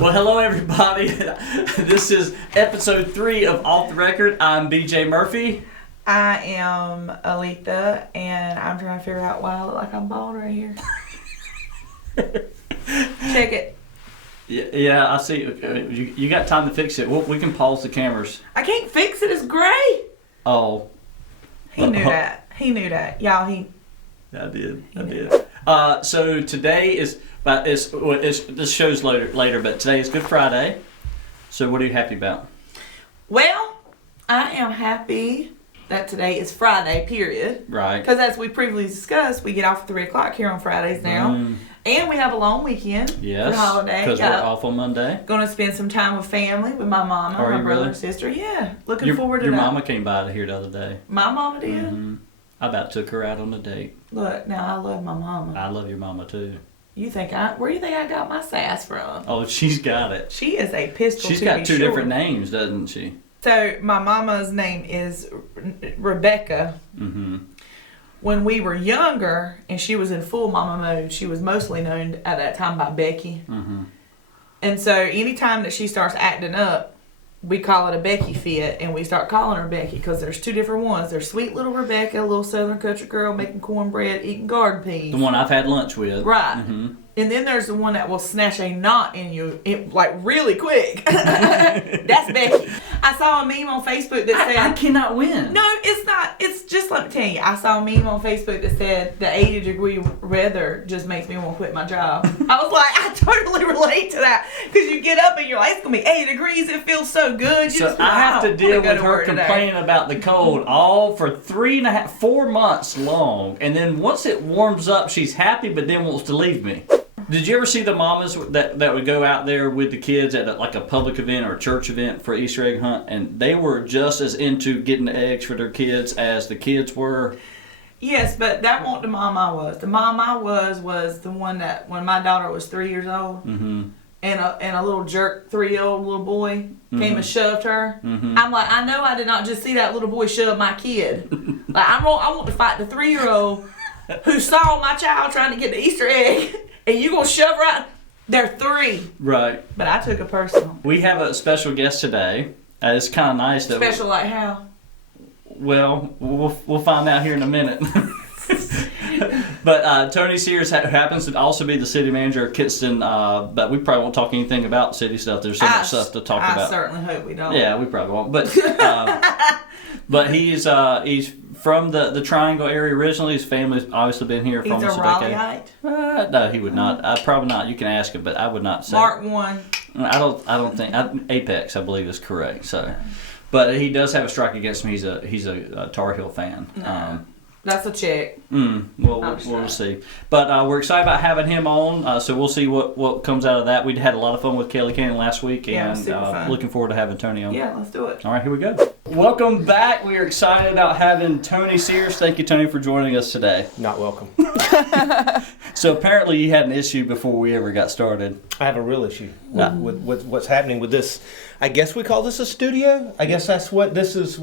Well, hello everybody. This is episode 3 of Off the Record. I'm BJ Murphy. I am Aleatha, and I'm trying to figure out why I look like I'm bald right here. Check it. Yeah, I see. You got time to fix it. We can pause the cameras. I can't fix it. It's gray. Oh. He knew that. Y'all, I did. So today is, this show's later, but today is Good Friday. So what are you happy about? Well, I am happy that today is Friday, period. Right. Because as we previously discussed, we get off at 3 o'clock here on Fridays now. And we have a long weekend. Yes. For holiday. Because we're off on Monday. Going to spend some time with family, with my mama, my brother and sister. Yeah. Looking forward to that. Your mama came by here the other day. My mama did? Mm-hmm. I about took her out on a date. Look, now I love my mama. I love your mama too. Where do you think I got my sass from? Oh, she's got it. She is a pistol. She's got two different names, doesn't she? So my mama's name is Rebecca. Mm-hmm. When we were younger and she was in full mama mode, she was mostly known at that time by Becky. Mm-hmm. And so anytime that she starts acting up, we call it a Becky fit, and we start calling her Becky because there's two different ones. There's sweet little Rebecca, a little southern country girl making cornbread, eating garden peas. The one I've had lunch with. Right. Mm-hmm. And then there's the one that will snatch a knot in you, like really quick. That's Becky. I saw a meme on Facebook that said... I cannot win. No, it's not. It's just, let me tell you, I saw a meme on Facebook that said the 80-degree weather just makes me want to quit my job. I was like, I totally relate to that. Because you get up and you're like, it's going to be 80 degrees. It feels so good. So I have to deal with her complaining about the cold all for 4 months long. And then once it warms up, she's happy, but then wants to leave me. Did you ever see the mamas that would go out there with the kids at a public event or a church event for Easter egg hunt, and they were just as into getting the eggs for their kids as the kids were? Yes, but that wasn't the mom I was. The mom I was the one that when my daughter was 3 years old, mm-hmm. and a little jerk 3-year-old little boy came and shoved her. Mm-hmm. I'm like, I know I did not just see that little boy shove my kid. Like I want to fight the 3-year-old who saw my child trying to get the Easter egg. And you gonna shove right? They're 3. Right. But I took it personal. We have a special guest today. It's kind of nice that. Special like how? Well, we'll find out here in a minute. But Tony Sears happens to also be the city manager of Kinston. But we probably won't talk anything about city stuff. There's so much stuff to talk about. I certainly hope we don't. Yeah, we probably won't. But he's from the Triangle area originally. His family's obviously been here for almost a decade. Raleighite? No, he would not. Probably not. You can ask him, but I would not say. Mark 1. I don't think Apex, I believe, is correct. So, but he does have a strike against him. He's a Tar Heel fan. No. That's a check. We'll see. But we're excited about having him on. So we'll see what comes out of that. We had a lot of fun with Kelly Cannon last week, and looking forward to having Tony on. Yeah, let's do it. All right, here we go. Welcome back. We are excited about having Tony Sears. Thank you, Tony, for joining us today. Not welcome. So apparently you had an issue before we ever got started. I have a real issue with what's happening with this. I guess we call this a studio. I guess that's what this is.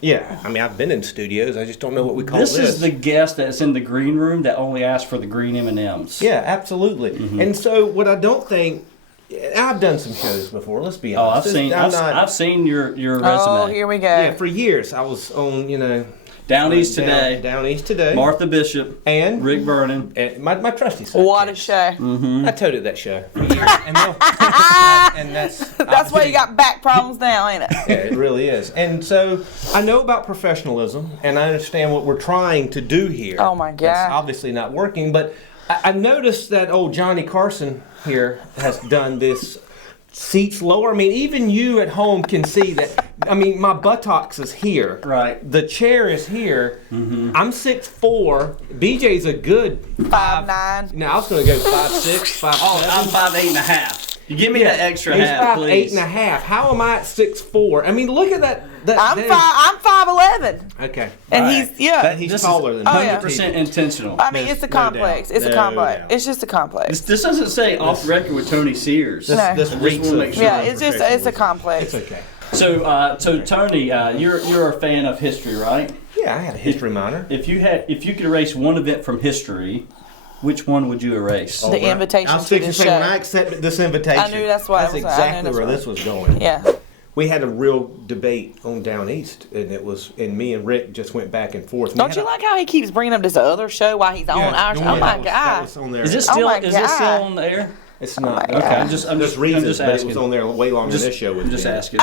Yeah, I mean, I've been in studios. I just don't know what we call this. This is the guest that's in the green room that only asks for the green M&Ms. Yeah, absolutely. Mm-hmm. And so what I don't think, I've done some shows before, let's be honest. I've seen your resume. Oh, here we go. Yeah, for years. I was on, Down East Today. Down East Today. Martha Bishop. And Rick Vernon. And my trusty son. What a show. Mm-hmm. I toted that show for years. And that's why you got back problems now, ain't it? Yeah, it really is. And so I know about professionalism, and I understand what we're trying to do here. Oh, my God. It's obviously not working, but I noticed that old Johnny Carson here has done this seats lower. I mean, even you at home can see that. I mean, my buttocks is here. Right. The chair is here. Mm-hmm. I'm 6'4". BJ's a good 5'9". No, I was going to go 5'6", 5'7". Oh, I'm 5'8.5". You give me that extra He's half, please. 5'8.5". How am I at 6'4"? I mean, look at that. I'm 5'11". Okay. And Right. He's taller than 100% intentional. I mean, it's a complex. It's a complex. It's just a complex. This doesn't say off the record with Tony Sears. This reeks of make sure. Yeah, it's a complex. It's okay. So Tony, you're a fan of history, right? Yeah, I had a history minor. If you could erase one event from history, which one would you erase? The invitation I was to fixing the to say, show. when I accepted this invitation, I knew that's why that's I was- I knew exactly that's where why. this was going. Yeah. We had a real debate on Down East, and me and Rick just went back and forth. Don't you like how he keeps bringing up this other show while he's on our show? Oh my That God. was on there. Is this Oh still my is this still God. on the air? It's not. Oh my Okay, God. There's reasons, but it was asking. on there way longer than this show was. I'm just been. asking.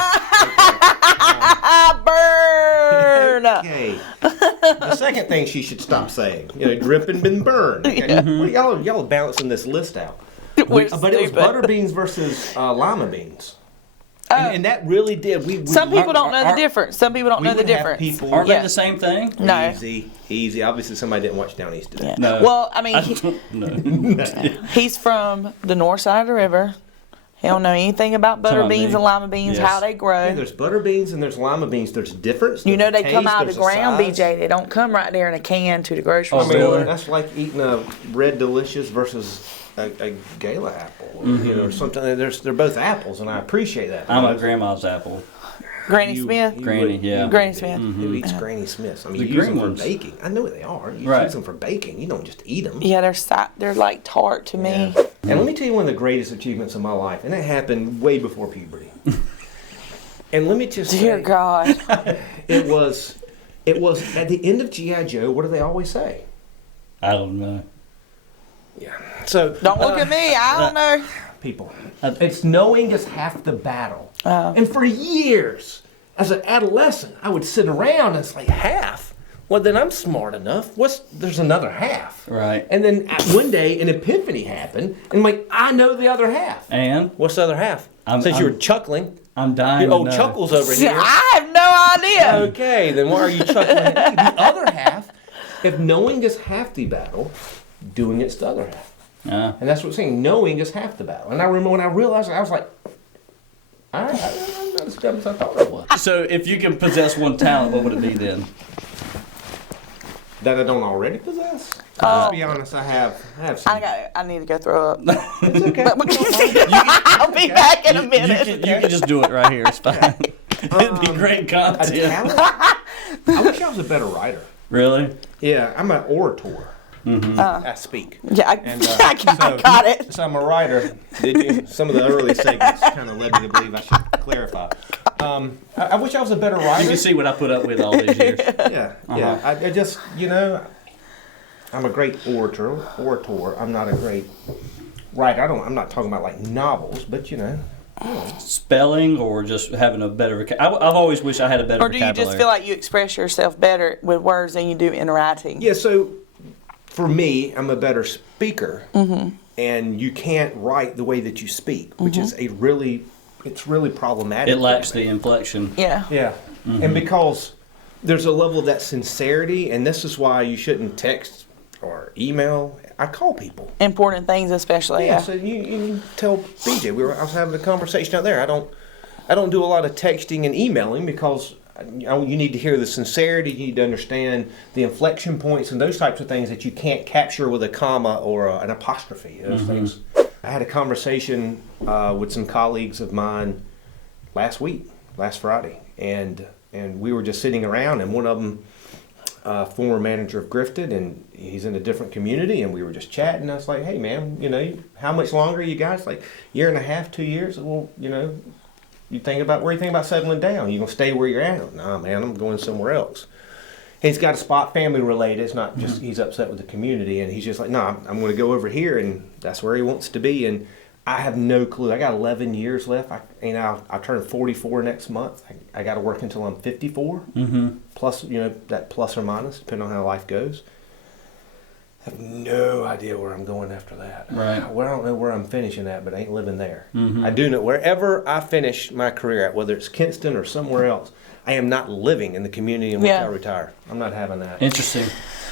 Burn! Okay. The second thing she should stop saying, drip and been burned. Okay. Well, y'all are balancing this list out. We're But it was stupid. butter beans versus lima beans. And that really did. Some people don't know the difference. Some people don't know the difference. People, Aren't Yeah. they the same thing? No. Easy. Obviously, somebody didn't watch Down East today. Yeah. No. Well, I mean, No. he's from the north side of the river. He don't know anything about butter Talking about beans me. and lima beans, Yes. how they grow. Yeah, there's butter beans and there's lima beans. There's difference. You know there's they a come taste, out of the there's a ground, size. BJ. They don't come right there in a can to the grocery Oh, I mean, store. that's like eating a Red Delicious versus a Gala apple, or something. They're both apples, and I appreciate that. I'm a grandma's apple. Granny You- Smith. you Granny, would- yeah. you Granny would be. Smith. Who eats Granny Smiths? I mean, The you use green them for ones. baking. I know they are. You Right. use them for baking. You don't just eat them. Yeah, they're like tart to me. And let me tell you one of the greatest achievements of my life, and it happened way before puberty. And let me just say, Dear God. it was at the end of G.I. Joe. What do they always say? I don't know. Yeah. So Don't look at me. I don't know. people. It's knowing is half the battle. And for years, as an adolescent, I would sit around and it's like half. Well, then I'm smart enough. There's another half. Right. And then one day, an epiphany happened, and I'm like, I know the other half. And What's the other half? Since you were chuckling, I'm dying. your to old know. chuckles over here. I have no idea. Okay, then why are you chuckling at me? The other half, if knowing is half the battle, doing it's the other half. And that's what I'm saying. Knowing is half the battle. And I remember when I realized it, I was like, I'm not as dumb as I thought I was. So if you can possess one talent, what would it be then? That I don't already possess? Let's be honest, I have some. I need to go throw up. It's okay. I'll be back in a minute. You can just do it right here. It's fine. It'd be great A content. talent? I wish I was a better writer. Really? Yeah, I'm an orator. I speak. Yeah, I got it. So I'm a writer. Did you? Some of the early segments kind of led me to believe I should clarify. I wish I was a better writer. You can see what I put up with all these years. Yeah. I just, I'm a great orator. I'm not a great writer. I'm not talking about like novels, but Spelling or just having a better I've always wished I had a better Or do you vocabulary. just feel like you express yourself better with words than you do in writing? Yeah, so for me, I'm a better speaker, and you can't write the way that you speak, which is it's really problematic. It lacks the inflection. Yeah. Yeah, and because there's a level of that sincerity, and this is why you shouldn't text or email. I call people. Important things, especially. Yeah, so you tell BJ. I was having a conversation out there. I don't do a lot of texting and emailing because you need to hear the sincerity. You need to understand the inflection points and those types of things that you can't capture with a comma or an apostrophe. Those things. I had a conversation with some colleagues of mine last Friday, and we were just sitting around, and one of them, former manager of Grifted, and he's in a different community, and we were just chatting. I was like, hey man, how much longer are you guys? Like, year and a half, 2 years? Well, where you think about settling down? You gonna stay where you're at? Nah, man, I'm going somewhere else. He's got a spot, family related. It's not just he's upset with the community, and he's just like, no, I'm going to go over here, and that's where he wants to be. And I have no clue. I got 11 years left. I turn 44 next month. I got to work until I'm 54. Plus, that plus or minus, depending on how life goes. I have no idea where I'm going after that. Right. Well, I don't know where I'm finishing at, but I ain't living there. I do know wherever I finish my career at, whether it's Kinston or somewhere else, I am not living in the community in which I retire. I'm not having that. Interesting.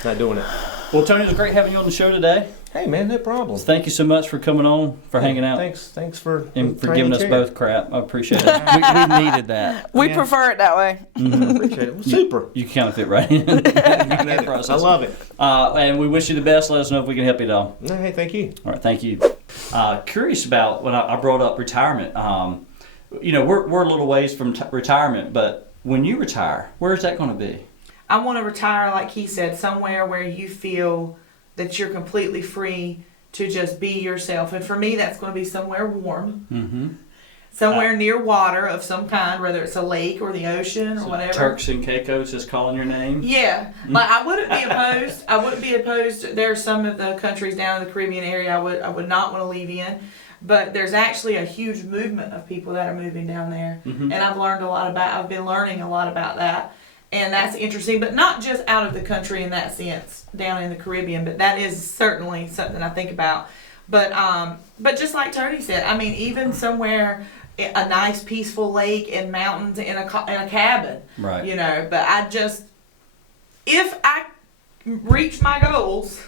Not doing it. Well, Tony, it was great having you on the show today. Hey, man, no problem. Thank you so much for coming on, for hanging out. Thanks for And for giving us both crap. I appreciate it. we needed that. We prefer it that way. Appreciate it. Well, super. You kind of fit right in. I love it. And we wish you the best. Let us know if we can help you at all. No, hey, thank you. All right, thank you. Curious about when I brought up retirement. We're a little ways from retirement, but when you retire, where is that going to be? I want to retire, like he said, somewhere where you feel that you're completely free to just be yourself. And for me, that's going to be somewhere warm. Mm-hmm. Somewhere near water of some kind, whether it's a lake or the ocean or So whatever. Turks and Caicos is calling your name? Yeah. Like, I wouldn't be opposed. I wouldn't be opposed. There are some of the countries down in the Caribbean area I would not want to leave in. But there's actually a huge movement of people that are moving down there. Mm-hmm. And I've been learning a lot about that. And that's interesting, but not just out of the country in that sense, down in the Caribbean, but that is certainly something I think about. But just like Tony said, I mean, even somewhere, a nice peaceful lake and mountains in a cabin, Right. you know. But if I reach my goals,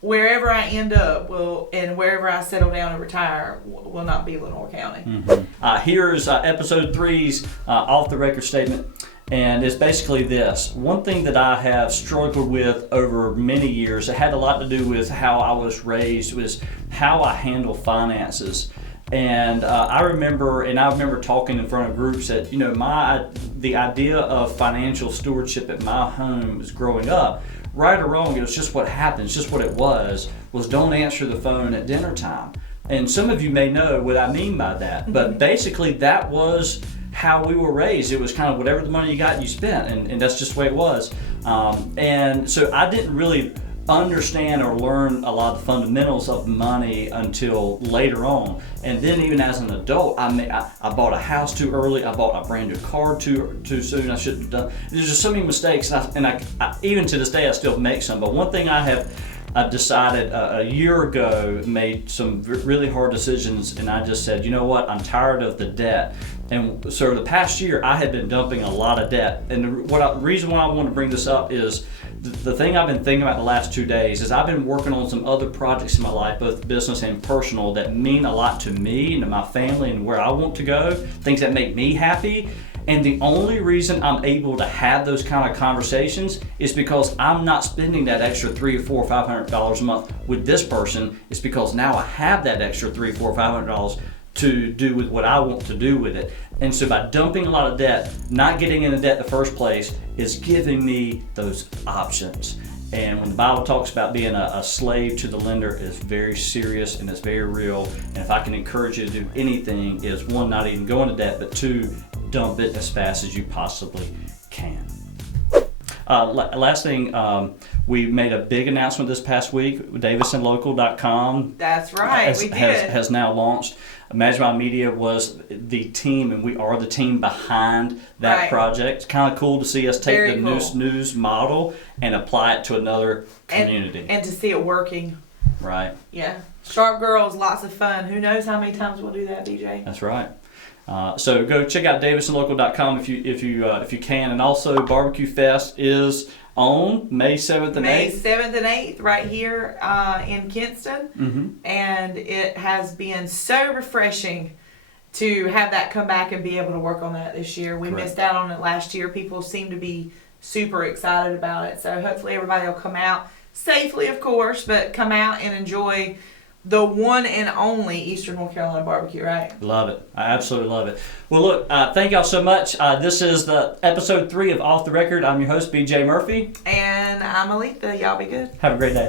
wherever I end up and wherever I settle down and retire will not be Lenore County. Mm-hmm. Here's episode 3's off the record statement. And it's basically this. One thing that I have struggled with over many years, it had a lot to do with how I was raised, was how I handle finances. And I remember talking in front of groups that, you know, the idea of financial stewardship at my home was growing up. Right or wrong, it was just what happened, just what it was don't answer the phone at dinner time. And some of you may know what I mean by that. But basically that was how we were raised. It was kind of whatever the money you got, you spent, and that's just the way it was. And so I didn't really understand or learn a lot of the fundamentals of money until later on. And then even as an adult, I bought a house too early. I bought a brand new car too soon. I shouldn't have done. There's just so many mistakes, and I even to this day I still make some. But one thing I've decided a year ago, made some really hard decisions, and I just said, you know what, I'm tired of the debt. And so the past year I had been dumping a lot of debt. And the reason why I want to bring this up is the thing I've been thinking about the last 2 days is I've been working on some other projects in my life, both business and personal, that mean a lot to me and to my family and where I want to go, things that make me happy. And the only reason I'm able to have those kind of conversations is because I'm not spending that extra $300 or $400 or $500 a month with this person. It's because now I have that extra $300, $400, $500 to do with what I want to do with it. And so by dumping a lot of debt, not getting into debt in the first place, is giving me those options. And when the Bible talks about being a slave to the lender, it's very serious and it's very real. And if I can encourage you to do anything, is one, not even go into debt, but two, dump it as fast as you possibly can. Last thing, we made a big announcement this past week. DavisonLocal.com. That's right, we did. Has now launched. Imagine My Media was the team, and we are the team behind that project. It's kind of cool to see us take the news model and apply it to another community. And to see it working. Right. Yeah. Sharp Girls, lots of fun. Who knows how many times we'll do that, BJ? That's right. So go check out DavisonLocal.com if you can, and also Barbecue Fest is on May 7th and 8th. May 7th and 8th, right here in Kinston, and it has been so refreshing to have that come back and be able to work on that this year. We missed out on it last year. People seem to be super excited about it, so hopefully everybody will come out safely, of course, but come out and enjoy the one and only Eastern North Carolina barbecue, right? Love it. I absolutely love it. Well, look, thank y'all so much. This is the episode 3 of Off the Record. I'm your host, BJ Murphy. And I'm Aleatha. Y'all be good. Have a great day.